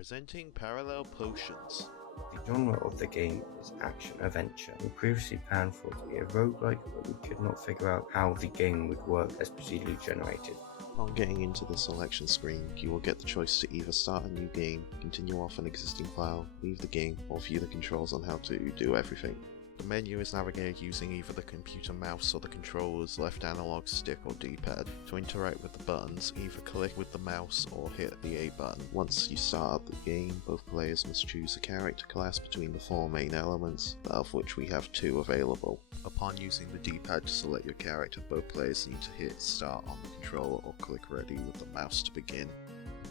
Presenting Parallel Potions. The genre of the game is action-adventure. We previously planned for it to be a roguelike, but we could not figure out how the game would work as procedurally generated. On getting into the selection screen, you will get the choice to either start a new game, continue off an existing file, leave the game, or view the controls on how to do everything. The menu is navigated using either the computer mouse or the controller's left analog stick or D-pad. To interact with the buttons, either click with the mouse or hit the A button. Once you start the game, both players must choose a character class between the four main elements, of which we have two available. Upon using the D-pad to select your character, both players need to hit start on the controller or click ready with the mouse to begin.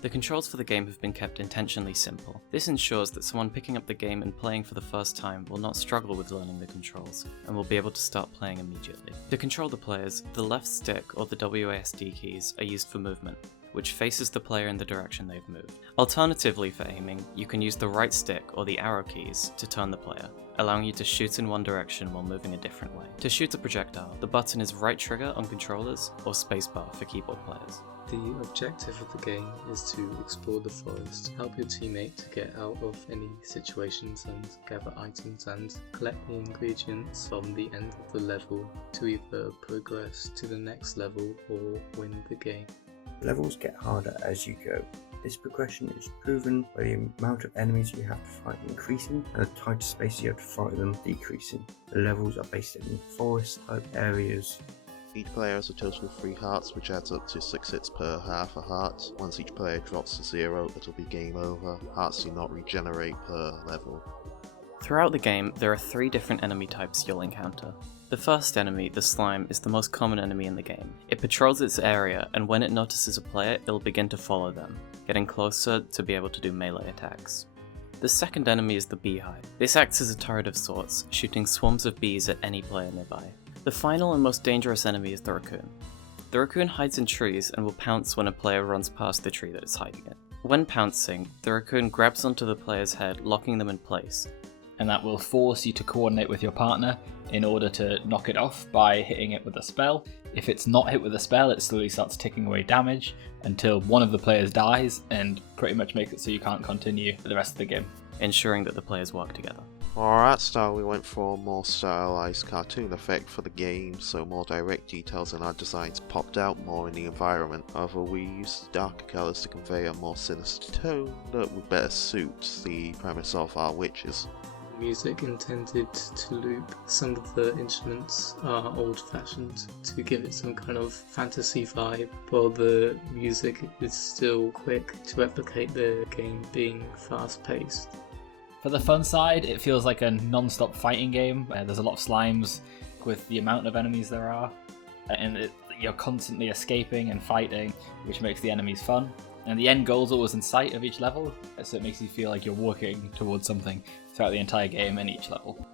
The controls for the game have been kept intentionally simple. This ensures that someone picking up the game and playing for the first time will not struggle with learning the controls, and will be able to start playing immediately. To control the players, the left stick or the WASD keys are used for movement, which faces the player in the direction they've moved. Alternatively for aiming, you can use the right stick or the arrow keys to turn the player, allowing you to shoot in one direction while moving a different way. To shoot a projectile, the button is right trigger on controllers or spacebar for keyboard players. The objective of the game is to explore the forest, help your teammate to get out of any situations and gather items and collect the ingredients from the end of the level to either progress to the next level or win the game. Levels get harder as you go. This progression is proven by the amount of enemies you have to fight increasing and the tighter space you have to fight them decreasing. The levels are based in forest type areas. Each player has a total of 3 hearts, which adds up to 6 hits per half a heart. Once each player drops to 0, it'll be game over. Hearts do not regenerate per level. Throughout the game, there are 3 different enemy types you'll encounter. The first enemy, the slime, is the most common enemy in the game. It patrols its area, and when it notices a player, it'll begin to follow them, getting closer to be able to do melee attacks. The second enemy is the beehive. This acts as a turret of sorts, shooting swarms of bees at any player nearby. The final and most dangerous enemy is the raccoon. The raccoon hides in trees and will pounce when a player runs past the tree that it's hiding in. When pouncing, the raccoon grabs onto the player's head, locking them in place. And that will force you to coordinate with your partner in order to knock it off by hitting it with a spell. If it's not hit with a spell, it slowly starts ticking away damage until one of the players dies and pretty much makes it so you can't continue for the rest of the game, ensuring that the players work together. For our art style, we went for a more stylized cartoon effect for the game, so more direct details in our designs popped out more in the environment. However, we used darker colours to convey a more sinister tone that would better suit the premise of our witches. Music intended to loop. Some of the instruments are old-fashioned to give it some kind of fantasy vibe, while the music is still quick to replicate the game being fast-paced. For the fun side, it feels like a non-stop fighting game. There's a lot of slimes with the amount of enemies there are, and you're constantly escaping and fighting, which makes the enemies fun. And the end goal's always in sight of each level, so it makes you feel like you're working towards something throughout the entire game and each level.